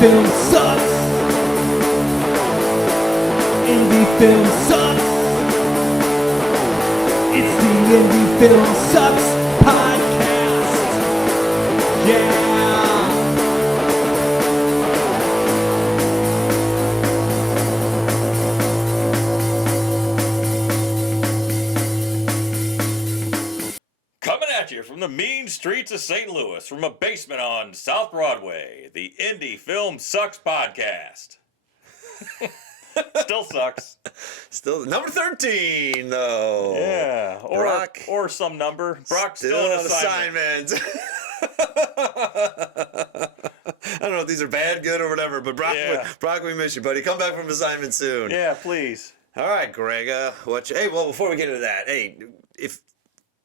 film sucks. Indie film sucks. It's the Indie Film Sucks podcast. Yeah. Coming at you from the mean streets of St. Louis, from a basement on South Broadway, the Indie Film Sucks podcast. Still sucks. Still number 13, though. Yeah, or some number. Brock's still an assignment. I don't know if these are bad, good, or whatever, but Brock, we miss you, buddy. Come back from assignment soon. Yeah, please. All right, Grega. Hey, well, before we get into that, hey,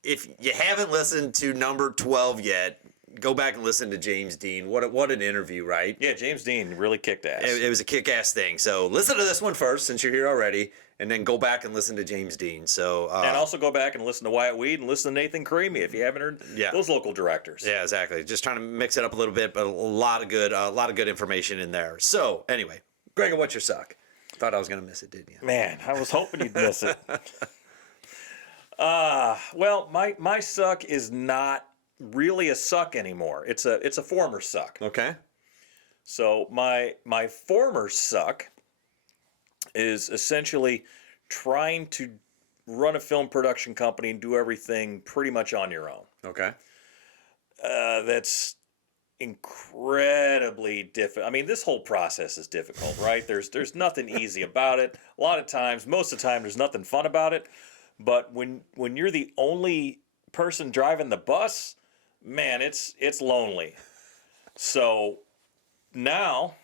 if you haven't listened to number 12 yet, go back and listen to James Dean. What an interview, right? Yeah, James Dean really kicked ass. It was a kick-ass thing. So listen to this one first, since you're here already, and then go back and listen to James Dean. So and also go back and listen to Wyatt Weed and listen to Nathan Creamy if you haven't heard those local directors. Yeah, exactly. Just trying to mix it up a little bit, but a lot of good information in there. So anyway, Grega, what's your suck? Thought I was gonna miss it, didn't you? Man, I was hoping you'd miss it. Well, my suck is not really a suck anymore. It's a former suck. Okay. So my former suck is essentially trying to run a film production company and do everything pretty much on your own. Okay. That's incredibly difficult. I mean, this whole process is difficult, right? There's nothing easy about it. A lot of times, most of the time, there's nothing fun about it. But when you're the only person driving the bus, man, it's lonely. So now,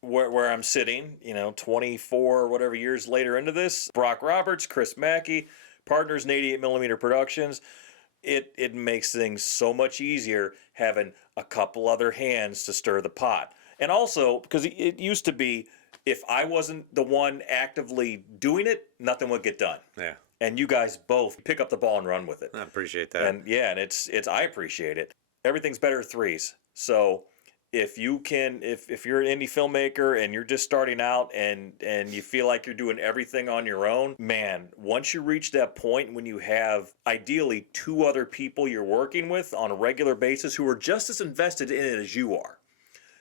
where I'm sitting, 24 or whatever years later into this, Brock Roberts, Chris Macke, partners in 88mm Productions, it makes things so much easier having a couple other hands to stir the pot. And also, because it used to be, if I wasn't the one actively doing it, nothing would get done. Yeah. And you guys both pick up the ball and run with it. I appreciate that. And it's I appreciate it. Everything's better at threes. So if you're an indie filmmaker and you're just starting out and you feel like you're doing everything on your own, man, once you reach that point when you have ideally two other people you're working with on a regular basis who are just as invested in it as you are.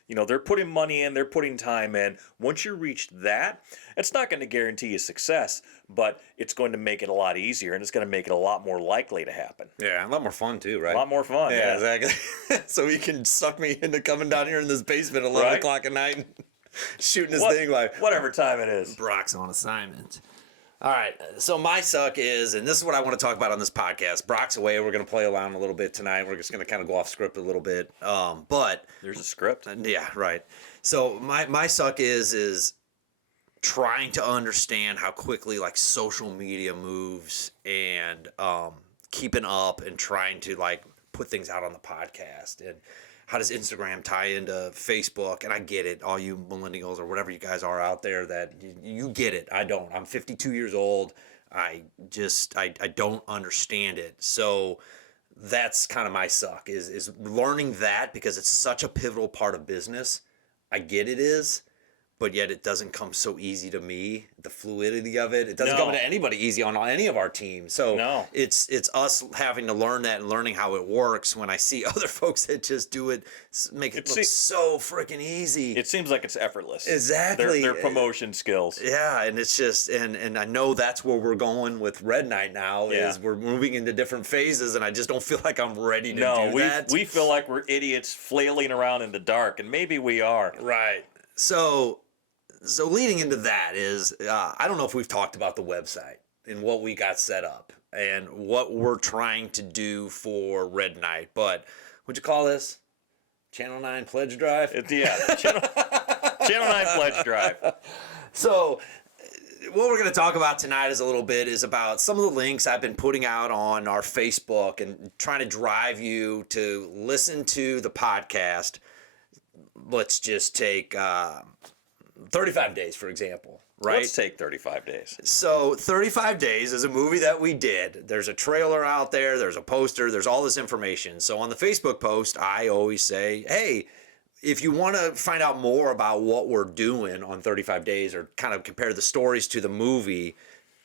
They're putting money in, they're putting time in. Once you reach that, it's not going to guarantee you success, but it's going to make it a lot easier, and it's going to make it a lot more likely to happen. Yeah, a lot more fun, too, right? A lot more fun, yeah. Exactly. So he can suck me into coming down here in this basement at 11 o'clock at night and shooting his thing like... Whatever time it is. Brock's on assignment. All right, so my suck is, and this is what I want to talk about on this podcast. Brock's away. We're going to play around a little bit tonight. We're just going to kind of go off script a little bit. But there's a script. Yeah, right. So my suck is trying to understand how quickly like social media moves and keeping up and trying to like put things out on the podcast and how does Instagram tie into Facebook? And I get it, all you millennials or whatever you guys are out there that you get it. I don't. I'm 52 years old. I don't understand it. So that's kind of my suck is learning that because it's such a pivotal part of business. I get it is, but yet it doesn't come so easy to me. The fluidity of it doesn't come to anybody easy on any of our teams. So it's us having to learn that and learning how it works. When I see other folks that just do it, make it look so freaking easy. It seems like it's effortless. Exactly. Their promotion skills. Yeah, and it's just and I know that's where we're going with Red Night now. Is we're moving into different phases, and I just don't feel like I'm ready to do that. We feel like we're idiots flailing around in the dark, and maybe we are. Right. So leading into that is, I don't know if we've talked about the website and what we got set up and what we're trying to do for Red Night, but what'd you call this? Channel 9 Pledge Drive? Channel 9 Pledge Drive. So what we're going to talk about tonight is about some of the links I've been putting out on our Facebook and trying to drive you to listen to the podcast. Let's just take 35 Days, for example, right? Let's take 35 Days. So 35 Days is a movie that we did. There's a trailer out there. There's a poster. There's all this information. So on the Facebook post, I always say, hey, if you want to find out more about what we're doing on 35 Days or kind of compare the stories to the movie,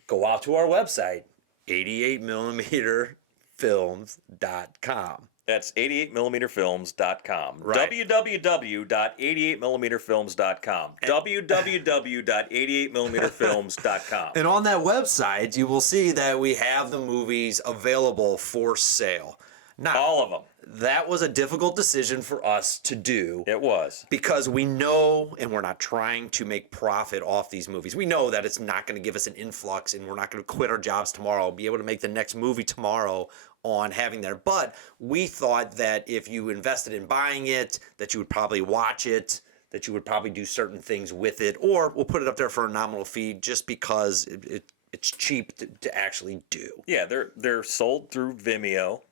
go out to our website, 88millimeterfilms.com. That's 88millimeterfilms.com. Right. www.88millimeterfilms.com. www.88millimeterfilms.com. And on that website, you will see that we have the movies available for sale. Now, All of them. that was a difficult decision for us to do. It was. Because we know, and we're not trying to make profit off these movies. We know that it's not going to give us an influx, and we're not going to quit our jobs tomorrow, be able to make the next movie tomorrow on having there. But we thought that if you invested in buying it, that you would probably watch it, that you would probably do certain things with it, or we'll put it up there for a nominal fee just because it's cheap to actually do. Yeah, they're sold through Vimeo.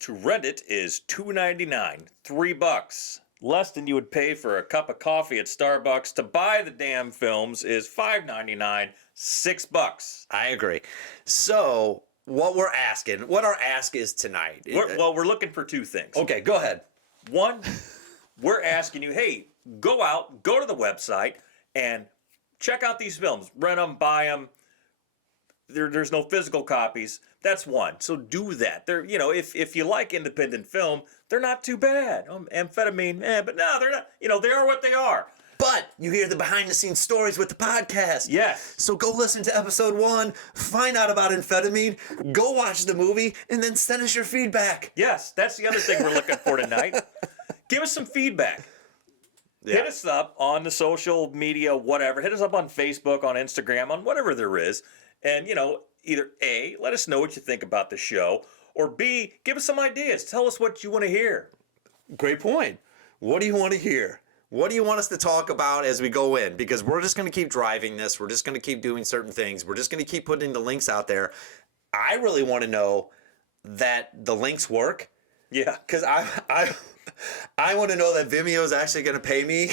To rent it is $2.99, $3, less than you would pay for a cup of coffee at Starbucks. To buy the damn films is $5.99, $6. I agree. So what our ask is tonight. We're looking for two things. Okay, go ahead. One, we're asking you, hey, go to the website and check out these films. Rent them, buy them. There's no physical copies. That's one. So do that. If you like independent film, they're not too bad. Amphetamine, but no, they're not. They are what they are. But you hear the behind-the-scenes stories with the podcast. Yes. So go listen to episode 1, find out about amphetamine, go watch the movie, and then send us your feedback. Yes, that's the other thing we're looking for tonight. Give us some feedback. Yeah. Hit us up on the social media, whatever. Hit us up on Facebook, on Instagram, on whatever there is. And, either A, let us know what you think about the show, or B, give us some ideas. Tell us what you want to hear. Great point. What do you want to hear? What do you want us to talk about as we go in? Because we're just going to keep driving this. We're just going to keep doing certain things. We're just going to keep putting the links out there. I really want to know that the links work. Yeah. Because I want to know that Vimeo is actually going to pay me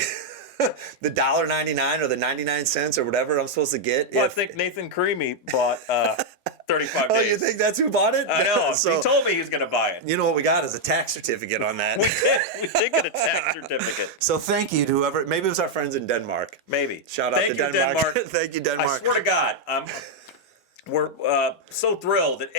the $1.99 or the 99 cents or whatever I'm supposed to get. Well, I think Nathan Creamy bought 35 days. Oh, you think that's who bought it? I know. So, he told me he was going to buy it. You know what we got is a tax certificate on that. We did get a tax certificate. So thank you to whoever. Maybe it was our friends in Denmark. Maybe. Shout out Thank to you, Denmark. Thank you, Denmark. I swear to God, we're so thrilled that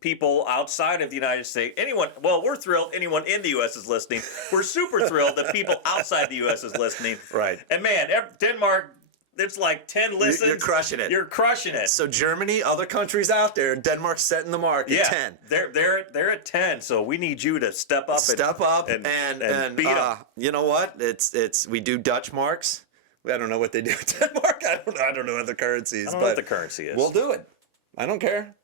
people outside of the United States, we're thrilled anyone in the U.S. is listening. We're super thrilled that people outside the U.S. is listening. Right. And man, Denmark, it's like 10 listens. You're crushing it. You're crushing it. So Germany, other countries out there, Denmark's setting the mark at 10. They're at 10. So we need you to step up. And beat them. You know what? We do Dutch marks. I don't know what they do in Denmark. I don't know other currencies. I don't know what the currency is. We'll do it. I don't care.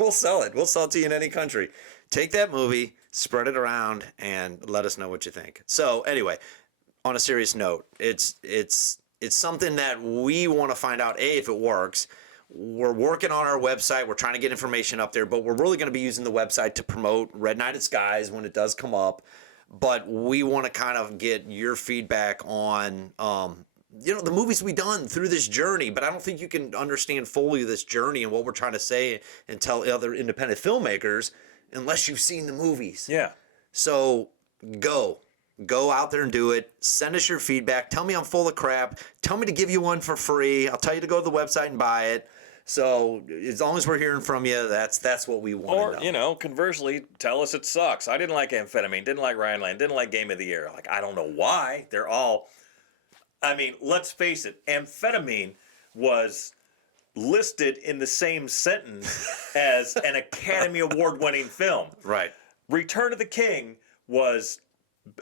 We'll sell it. We'll sell it to you in any country. Take that movie, spread it around, and let us know what you think. So anyway, on a serious note, it's something that we want to find out, if it works. We're working on our website. We're trying to get information up there, but we're really going to be using the website to promote Red Nighted Skies when it does come up. But we want to kind of get your feedback on the movies we've done through this journey, but I don't think you can understand fully this journey and what we're trying to say and tell other independent filmmakers unless you've seen the movies. Yeah. So go out there and do it. Send us your feedback. Tell me I'm full of crap. Tell me to give you one for free. I'll tell you to go to the website and buy it. So as long as we're hearing from you, that's what we want to know. Or, conversely, tell us it sucks. I didn't like Amphetamine, didn't like Rhineland, didn't like Game of the Year. Like, I don't know why. They're all... let's face it, Amphetamine was listed in the same sentence as an Academy Award-winning film. Right. Return of the King was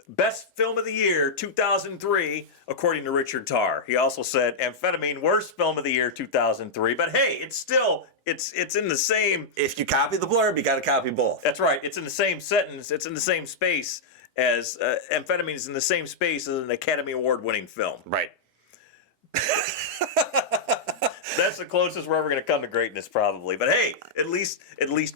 best film of the year, 2003, according to Richard Tarr. He also said Amphetamine, worst film of the year, 2003. But hey, it's in the same... If you copy the blurb, you got to copy both. That's right. It's in the same sentence. It's in the same space as Amphetamine is in the same space as an Academy Award-winning film. Right. That's the closest we're ever going to come to greatness, probably. But hey, at least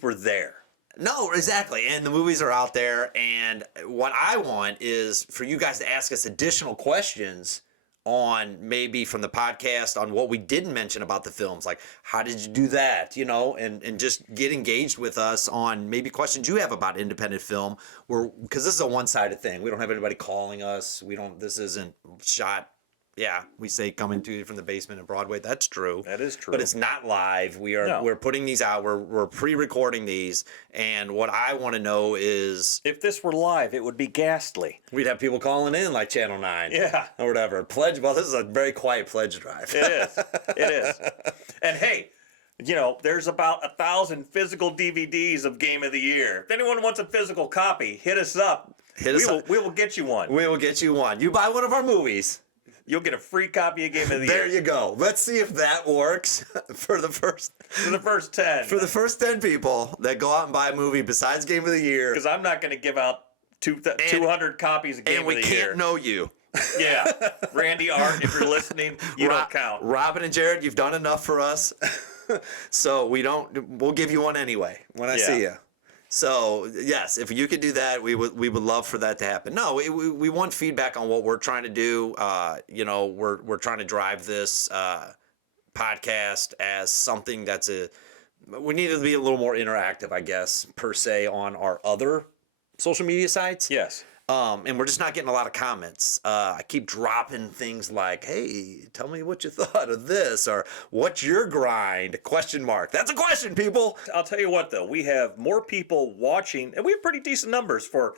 we're there. No, exactly. And the movies are out there. And what I want is for you guys to ask us additional questions on maybe from the podcast on what we didn't mention about the films, like how did you do that, and just get engaged with us on maybe questions you have about independent film, because this is a one-sided thing. We don't have anybody calling us. This isn't shot. Yeah, we say coming to you from the basement in Broadway. That's true. That is true. But it's not live. We're putting these out. We're pre-recording these, and what I want to know is if this were live, it would be ghastly. we'd have people calling in like Channel 9. Yeah. Or whatever. Pledge. Well, this is a very quiet pledge drive. It is. It is. And hey, there's about 1,000 physical DVDs of Game of the Year. If anyone wants a physical copy, hit us up. We will get you one. We will get you one. You buy one of our movies. You'll get a free copy of Game of the Year. There you go. Let's see if that works for the first 10. For the first 10 people that go out and buy a movie besides Game of the Year. Because I'm not going to give out 200 copies of Game of the Year. And we can't know you. Yeah. Randy, Art, if you're listening, you don't count. Robin and Jared, you've done enough for us. So we'll give you one anyway when I see you. So yes, if you could do that, we would love for that to happen. No, we want feedback on what we're trying to do. We're trying to drive this podcast as something we need to be a little more interactive, I guess, per se, on our other social media sites. Yes. And we're just not getting a lot of comments. I keep dropping things like, hey, tell me what you thought of this, or what's your grind? ? That's a question, people. I'll tell you what, though. We have more people watching, and we have pretty decent numbers for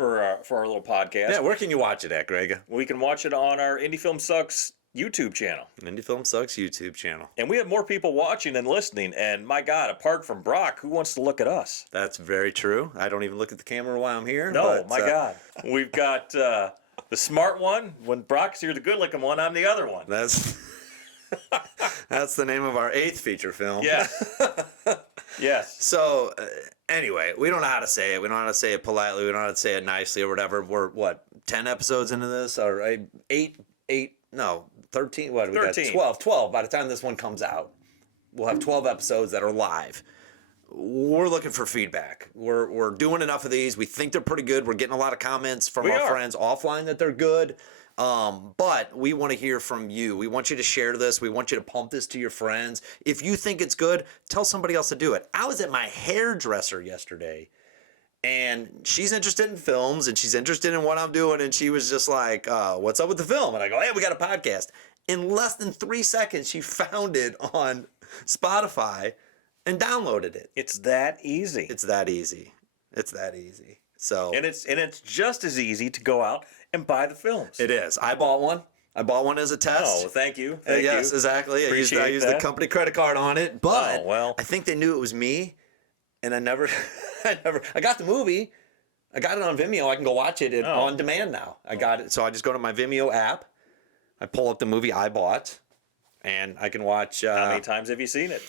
our little podcast. Yeah, where can you watch it at, Grega? We can watch it on our Indie Film Sucks YouTube channel. Indie Film Sucks YouTube channel. And we have more people watching than listening. And my God, apart from Brock, who wants to look at us? That's very true. I don't even look at the camera while I'm here. No, my God. We've got the smart one. When Brock's here, the good-looking one, I'm the other one. That's the name of our 8th feature film. Yes. Yes. So, anyway, we don't know how to say it. We don't know how to say it politely. We don't know how to say it nicely or whatever. We're, 10 episodes into this? Or 13. What? We 13. got 12. 12 by the time this one comes out. We'll have 12 episodes that are live. We're looking for feedback. We're doing enough of these. We think they're pretty good. We're getting a lot of comments from our friends offline that they're good. But we want to hear from you. We want you to share this. We want you to pump this to your friends. If you think it's good, tell somebody else to do it. I was at my hairdresser yesterday, and she's interested in films, and she's interested in what I'm doing, and she was just like, what's up with the film? And I go, hey, we got a podcast. In less than 3 seconds, she found it on Spotify and downloaded it. It's that easy. It's that easy. It's that easy. So And it's just as easy to go out and buy the films. it is. I bought one. I bought one as a test. Oh, thank you. Thank yes, you. exactly. I used Appreciate the that. company credit card on it, but Oh, well. I think they knew it was me, and I never, I got the movie. I got it on Vimeo. I can go watch it on demand now. I got it. So I just go to my Vimeo app. I pull up the movie I bought, and I can watch. How many times have you seen it?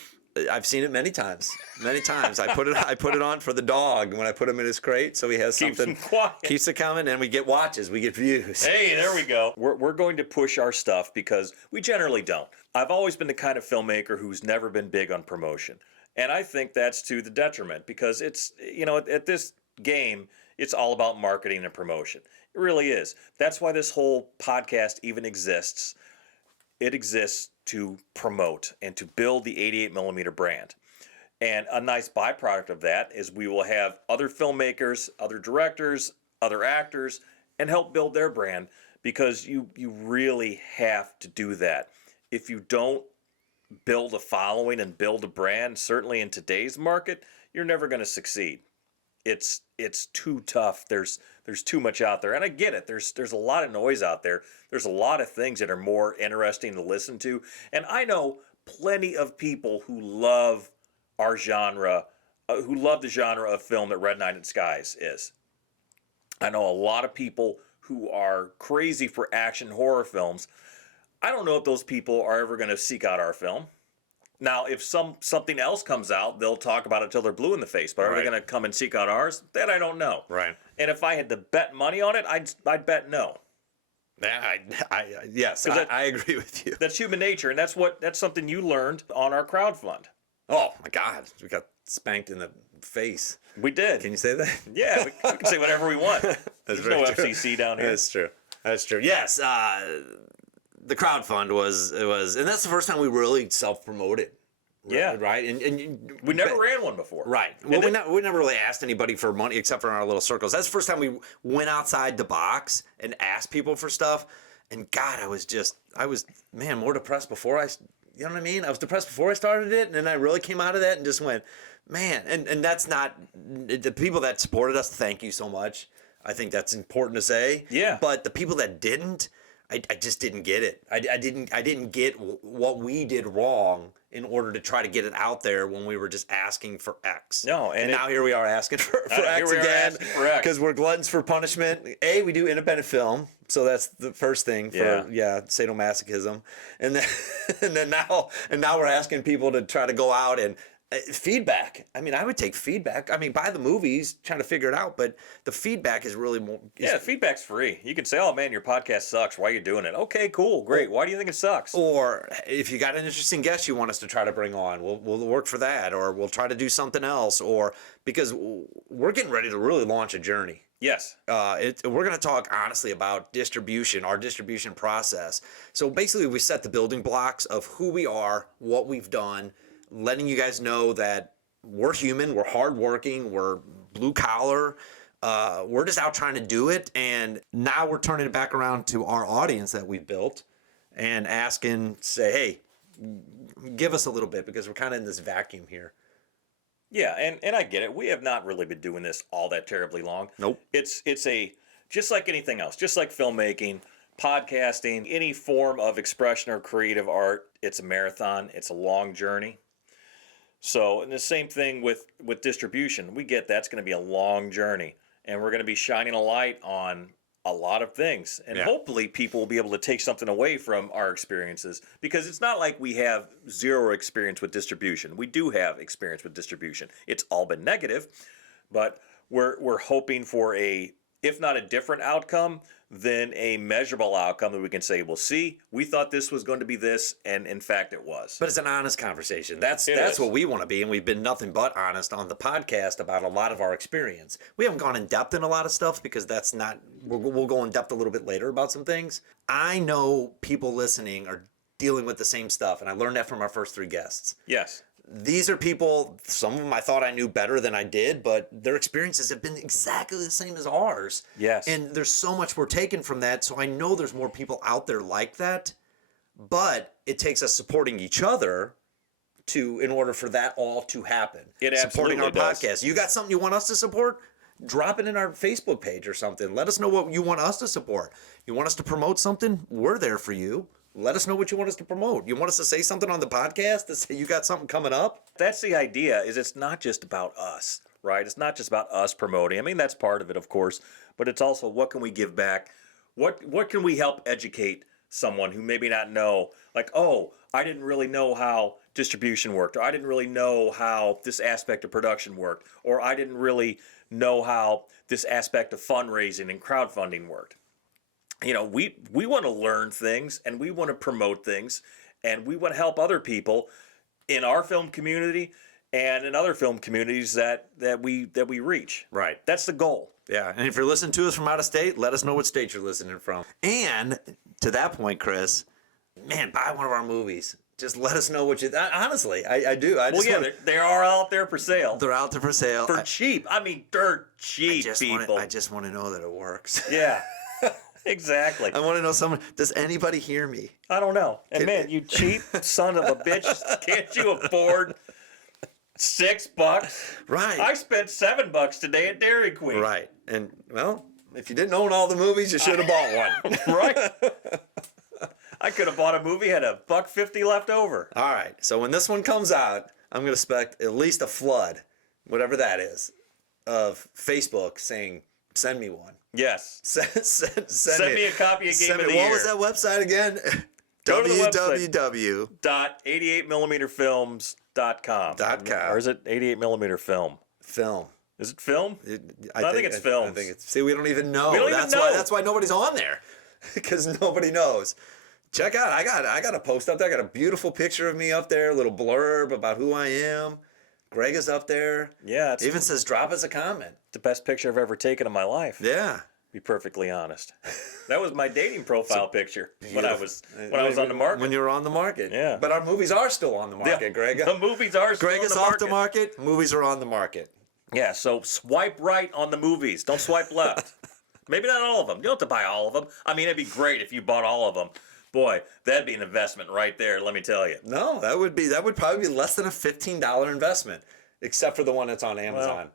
I've seen it many times. Many times. I put it on for the dog when I put him in his crate, so he has Keeps something. him quiet. Keeps it coming, and we get watches. We get views. Hey, there we go. We're going to push our stuff because we generally don't. I've always been the kind of filmmaker who's never been big on promotion. And I think that's to the detriment because it's, at this game, it's all about marketing and promotion. It really is. That's why this whole podcast even exists. It exists to promote and to build the 88mm brand. And a nice byproduct of that is we will have other filmmakers, other directors, other actors, and help build their brand because you really have to do that. If you don't build a following and build a brand, certainly in today's market, you're never going to succeed. It's too tough. There's too much out there. And I get it. There's a lot of noise out there. There's a lot of things that are more interesting to listen to. And I know plenty of people who love our genre, who love the genre of film that Red Night and Skies is. I know a lot of people who are crazy for action horror films. I don't know if those people are ever going to seek out our film. Now, if something else comes out, they'll talk about it till they're blue in the face. But are they going to come and seek out ours? That I don't know. Right. And if I had to bet money on it, I'd bet no. Yes, I agree with you. That's human nature, and that's something you learned on our crowdfund. Oh my God, we got spanked in the face. We did. Can you say that? Yeah, we can say whatever we want. There's no very true. FCC down here. That's true. That's true. Yes. the crowdfund was, and that's the first time we really self-promoted. Yeah. Right. And we never ran one before. Right. Well, we never really asked anybody for money except for in our little circles. That's the first time we went outside the box and asked people for stuff. And God, I was more depressed before you know what I mean? I was depressed before I started it. And then I really came out of that and just went, man. And that's not the people that supported us. Thank you so much. I think that's important to say. Yeah. But the people that didn't, I just didn't get it. I didn't get what we did wrong in order to try to get it out there when we were just asking for X. No, and now here we are asking for X again because we're gluttons for punishment. We do independent film, so that's the first thing for sadomasochism, and then now we're asking people to try to go out and feedback. I mean, I would take feedback. I mean, buy the movies, trying to figure it out, but the feedback is really more. Feedback's free. You can say, "Oh man, your podcast sucks. Why are you doing it?" Okay, cool, great. Why do you think it sucks? Or if you got an interesting guest you want us to try to bring on, we'll work for that, or we'll try to do something else, or because we're getting ready to really launch a journey. Yes. We're going to talk honestly about distribution, our distribution process. So basically, we set the building blocks of who we are, what we've done, letting you guys know that we're human, we're hardworking, we're blue collar, we're just out trying to do it. And now we're turning it back around to our audience that we've built and asking, say, hey, give us a little bit because we're kind of in this vacuum here. Yeah, and I get it. We have not really been doing this all that terribly long. Nope. It's just like anything else, just like filmmaking, podcasting, any form of expression or creative art, it's a marathon, it's a long journey. So, and the same thing with distribution. We get that's going to be a long journey, and we're going to be shining a light on a lot of things. And hopefully people will be able to take something away from our experiences, because it's not like we have zero experience with distribution. We do have experience with distribution. It's all been negative, but we're hoping for if not a different outcome, then a measurable outcome that we can say, well, see, we thought this was going to be this, and in fact it was. But it's an honest conversation. That's what we want to be, and we've been nothing but honest on the podcast about a lot of our experience. We haven't gone in depth in a lot of stuff because that's not, we'll go in depth a little bit later about some things. I know people listening are dealing with the same stuff, and I learned that from our first 3 guests. Yes. These are people, some of them I thought I knew better than I did, but their experiences have been exactly the same as ours. Yes. And there's so much we're taking from that, so I know there's more people out there like that, but it takes us supporting each other in order for that all to happen. It absolutely supporting our does. podcast. You got something you want us to support? Drop it in our Facebook page or something. Let us know what you want us to support. You want us to promote something? We're there for you. Let us know what you want us to promote. You want us to say something on the podcast to say you got something coming up? That's the idea, is it's not just about us, right? It's not just about us promoting. I mean, that's part of it, of course, but it's also what can we give back? What can we help educate someone who maybe not know, like, oh, I didn't really know how distribution worked, or I didn't really know how this aspect of production worked, or I didn't really know how this aspect of fundraising and crowdfunding worked. You know, we want to learn things, and we want to promote things, and we want to help other people in our film community and in other film communities that we reach. Right. That's the goal. Yeah, and if you're listening to us from out of state, let us know what state you're listening from. And to that point, Chris, man, buy one of our movies. Just let us know what you. Honestly, I do. They are out there for sale. They're out there for sale for cheap. I mean, dirt cheap, people. I just want to know that it works. Yeah. Exactly. I want to know does anybody hear me? I don't know. And man, you cheap son of a bitch, can't you afford $6? Right. I spent $7 today at Dairy Queen. Right. And well, if you didn't own all the movies, you should have bought one. Right. I could have bought a movie, had $1.50 left over. All right. So when this one comes out, I'm going to expect at least a flood, whatever that is, of Facebook saying, "Send me one." Yes. Send me a copy of Game of the Year. What was that website again? Go to the www. .88mmfilms.com. Or is it 88mm film? Film. Is it film? I think it's films. I think it's. See, we don't even know. We don't even know. That's why nobody's on there, because nobody knows. Check out. I got a post up there. I got a beautiful picture of me up there. A little blurb about who I am. Grega's up there. Yeah. It even says drop us a comment. The best picture I've ever taken in my life. Yeah. Be perfectly honest. That was my dating profile picture when I was on the market. When you were on the market. Yeah. But our movies are still on the market, Yeah, Grega. the movies are still Grega's on the off market. the market. Movies are on the market. Yeah, so swipe right on the movies. Don't swipe left. Maybe not all of them. You don't have to buy all of them. I mean, it'd be great if you bought all of them. Boy, that'd be an investment right there, let me tell you. No, that would probably be less than a $15 investment, except for the one that's on Amazon.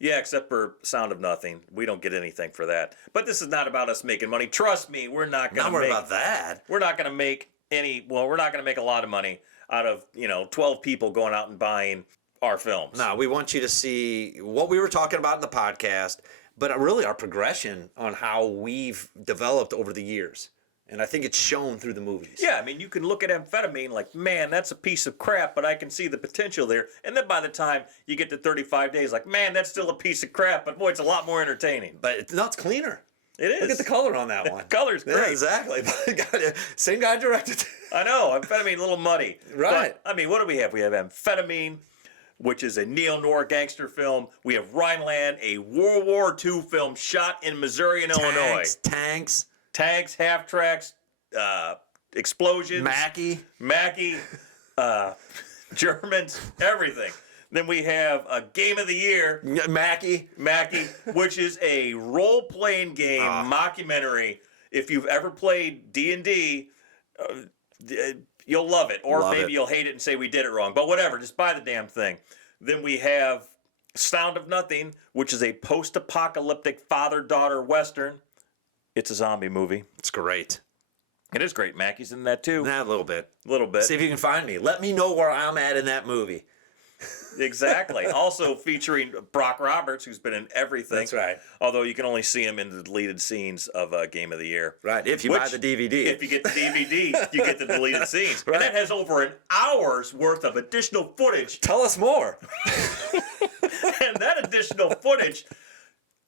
Yeah, except for Sound of Nothing. We don't get anything for that. But this is not about us making money. Trust me, we're not going to Not worried about that. We're not going to make we're not going to make a lot of money out of, 12 people going out and buying our films. No, we want you to see what we were talking about in the podcast, but really our progression on how we've developed over the years. And I think it's shown through the movies. Yeah, I mean, you can look at amphetamine like, man, that's a piece of crap, but I can see the potential there. And then by the time you get to 35 days, like, man, that's still a piece of crap, but boy, it's a lot more entertaining. But it's cleaner. It is. Look at the color on that one. The color's great. Yeah, exactly. Same guy directed. I know, amphetamine, a little muddy. Right. But, I mean, what do we have? We have amphetamine, which is a neo-noir gangster film. We have Rhineland, a World War II film shot in Missouri and Illinois. Tanks, half-tracks, explosions. Macke, Germans, everything. Then we have a Game of the Year. Macke, which is a role-playing game mockumentary. If you've ever played D&D, you'll love it. Or maybe you'll hate it and say we did it wrong. But whatever, just buy the damn thing. Then we have Sound of Nothing, which is a post-apocalyptic father-daughter Western. It's a zombie movie. It's great. It is great. Mackey's in that too. Nah, a little bit. A little bit. See if you can find me. Let me know where I'm at in that movie. Exactly. Also featuring Brock Roberts, who's been in everything. That's right. Although you can only see him in the deleted scenes of Game of the Year. Right. If you buy the DVD. If you get the DVD, you get the deleted scenes. Right. And that has over an hour's worth of additional footage. Tell us more. And that additional footage,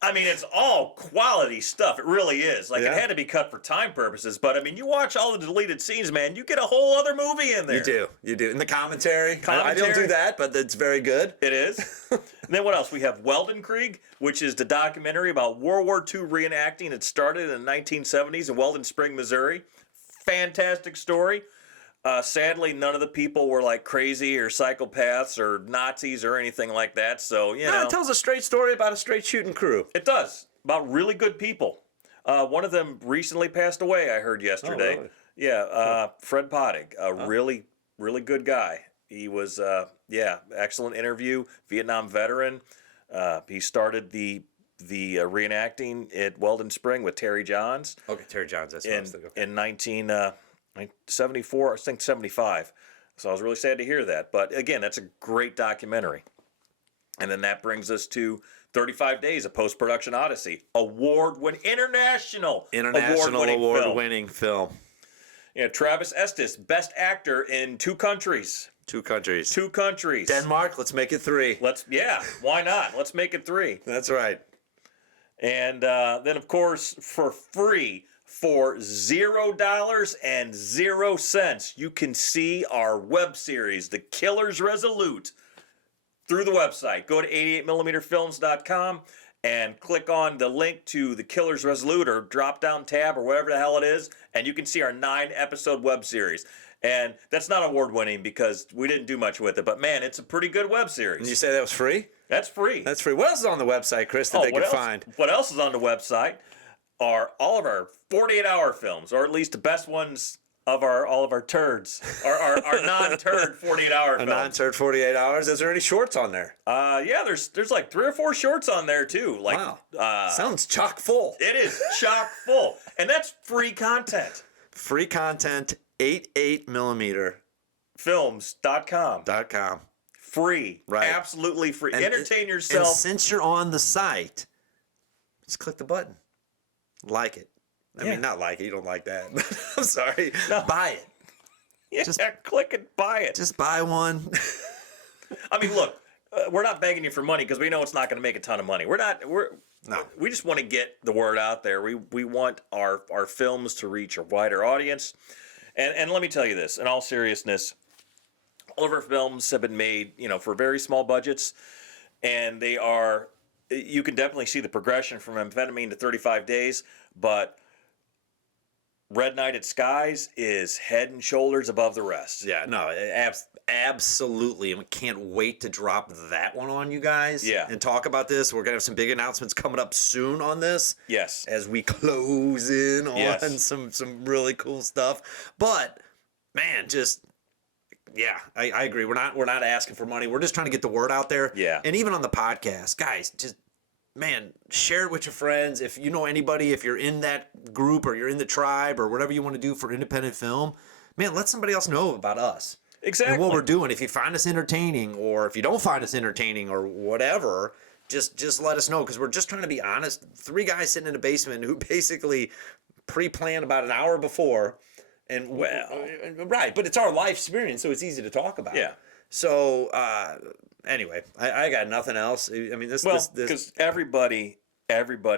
I mean, it's all quality stuff. It really is. Like, it had to be cut for time purposes. But, I mean, you watch all the deleted scenes, man, you get a whole other movie in there. You do. And the commentary. I don't do that, but it's very good. It is. And then what else? We have Weldon Krieg, which is the documentary about World War II reenacting. It started in the 1970s in Weldon Spring, Missouri. Fantastic story. Sadly, none of the people were like crazy or psychopaths or Nazis or anything like that. So, it tells a straight story about a straight shooting crew. It does. About really good people. One of them recently passed away, I heard yesterday. Oh, really? Yeah, Fred Pottig, a really, really good guy. He was, excellent interview, Vietnam veteran. He started the reenacting at Weldon Spring with Terry Johns. Okay, Terry Johns, that's what I was thinking. In 1974, I think 75. So I was really sad to hear that. But again, that's a great documentary. And then that brings us to 35 Days, a post-production odyssey. International award-winning film. Yeah, Travis Estes, best actor in two countries. Two countries. Denmark, let's make it 3. Why not? Let's make it 3. That's right. And then, of course, for free, for $0.00, you can see our web series, The Killer's Resolute, through the website. Go to 88mmfilms.com and click on the link to The Killer's Resolute or drop-down tab or whatever the hell it is, and you can see our 9-episode web series. And that's not award-winning because we didn't do much with it, but man, it's a pretty good web series. And you say that was free? That's free. That's free. What else is on the website, Chris, that they can find? What else is on the website are all of our 48-hour films, or at least the best ones of all of our turds, our non-turd 48-hour films. Non-turd 48 hours. Is there any shorts on there? Yeah, there's like 3 or 4 shorts on there too. Like, wow. Sounds chock full. It is chock full, and that's free content. Free content. 88mm films.com. Free. Right. Absolutely free. Entertain yourself. And since you're on the site, just click the button. Like it. I mean, not like it. You don't like that. I'm sorry. No. Buy it. Yeah, just click and buy it. Just buy one. I mean, look, we're not begging you for money because we know it's not going to make a ton of money. We just want to get the word out there. We want our films to reach a wider audience. And let me tell you this, in all seriousness, all of our films have been made, for very small budgets, and they are you can definitely see the progression from amphetamine to 35 days, but Red Nighted Skies is head and shoulders above the rest. Yeah, no, absolutely. And we can't wait to drop that one on you guys. Yeah. And talk about this. We're going to have some big announcements coming up soon on this. Yes. As we close in on Yes. some really cool stuff. But, man, just... Yeah, I agree. We're not asking for money. We're just trying to get the word out there. Yeah. And even on the podcast, guys, just... Man, share it with your friends. If you know anybody, if you're in that group or you're in the tribe or whatever you want to do for independent film, man, let somebody else know about us. Exactly. And what we're doing. If you find us entertaining or if you don't find us entertaining or whatever, just let us know because we're just trying to be honest. 3 guys sitting in a basement who basically pre-planned about an hour before. And Well. right, but it's our life experience, so it's easy to talk about. Yeah. So, anyway, I got nothing else. I mean, this because everybody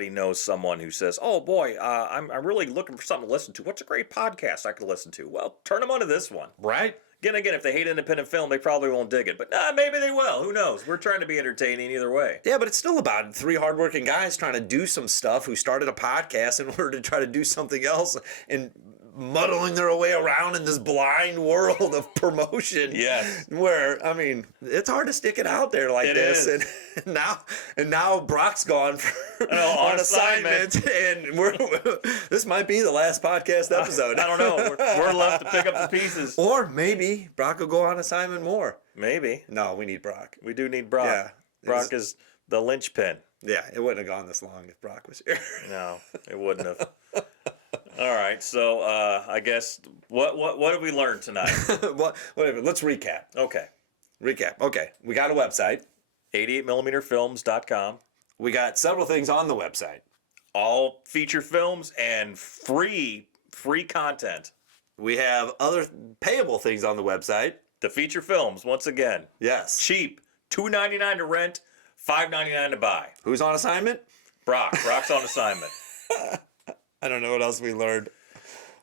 knows someone who says, "Oh boy, I'm really looking for something to listen to. What's a great podcast I could listen to?" Well, turn them onto this one. right. Again, if they hate independent film, they probably won't dig it. But maybe they will. Who knows? We're trying to be entertaining either way. Yeah, but it's still about 3 hardworking guys trying to do some stuff who started a podcast in order to try to do something else and muddling their way around in this blind world of promotion. Yes. Where, I mean, it's hard to stick it out there like It this. is. And now Brock's gone on assignment. And this might be the last podcast episode. I don't know. We're left to pick up the pieces. Or maybe Brock will go on assignment more. Maybe. No, we need Brock. We do need Brock. Yeah. Brock is the linchpin. Yeah, it wouldn't have gone this long if Brock was here. No, it wouldn't have. All right, so I guess what have we learned tonight? Whatever. Let's recap. Okay, Okay, we got a website. 88mmfilms.com. We got several things on the website. All feature films and free content. We have other payable things on the website. The feature films, once again, Yes. cheap, $2.99 to rent, $5.99 to buy. Who's on assignment? Brock's on assignment. I don't know what else we learned.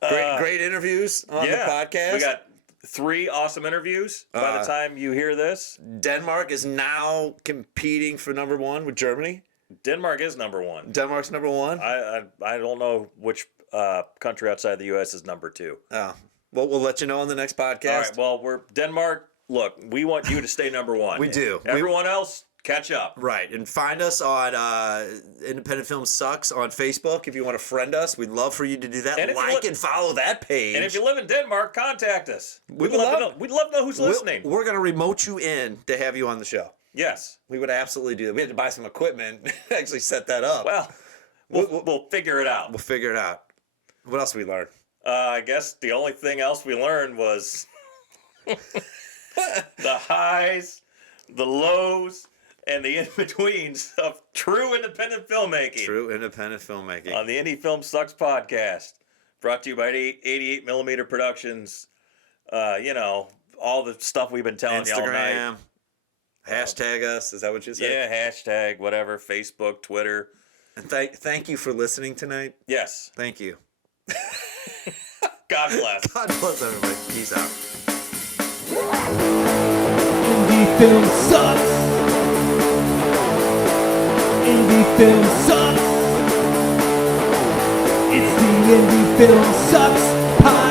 Great interviews on the podcast. We got 3 awesome interviews by the time you hear this. Denmark is now competing for number 1 with Germany. Denmark is number 1. Denmark's number 1. I don't know which country outside the U.S. is number 2. Oh. Well, we'll let you know on the next podcast. All right. Well, we're Denmark. Look, we want you to stay number 1. We do. Everyone else, catch up. Right. And find us on Independent Film Sucks on Facebook if you want to friend us. We'd love for you to do that. And if you Like and follow that page. And if you live in Denmark, contact us. We'd love to love- know. We'd love to know who's listening. We're going to remote you in to have you on the show. Yes. We would absolutely do that. We had to buy some equipment to actually set that up. Well, we'll figure it out. We'll figure it out. What else we learned? I guess the only thing else we learned was the highs, the lows, and the in-betweens of true independent filmmaking. True independent filmmaking. On the Indie Film Sucks podcast, brought to you by 88mm Productions. All the stuff we've been telling you all night. Instagram. Hashtag us. Is that what you said? Yeah, hashtag, whatever, Facebook, Twitter. And thank you for listening tonight. Yes. Thank you. God bless. God bless everybody. Peace out. Indie film sucks. Indie film sucks. It's the Indie Film Sucks podcast.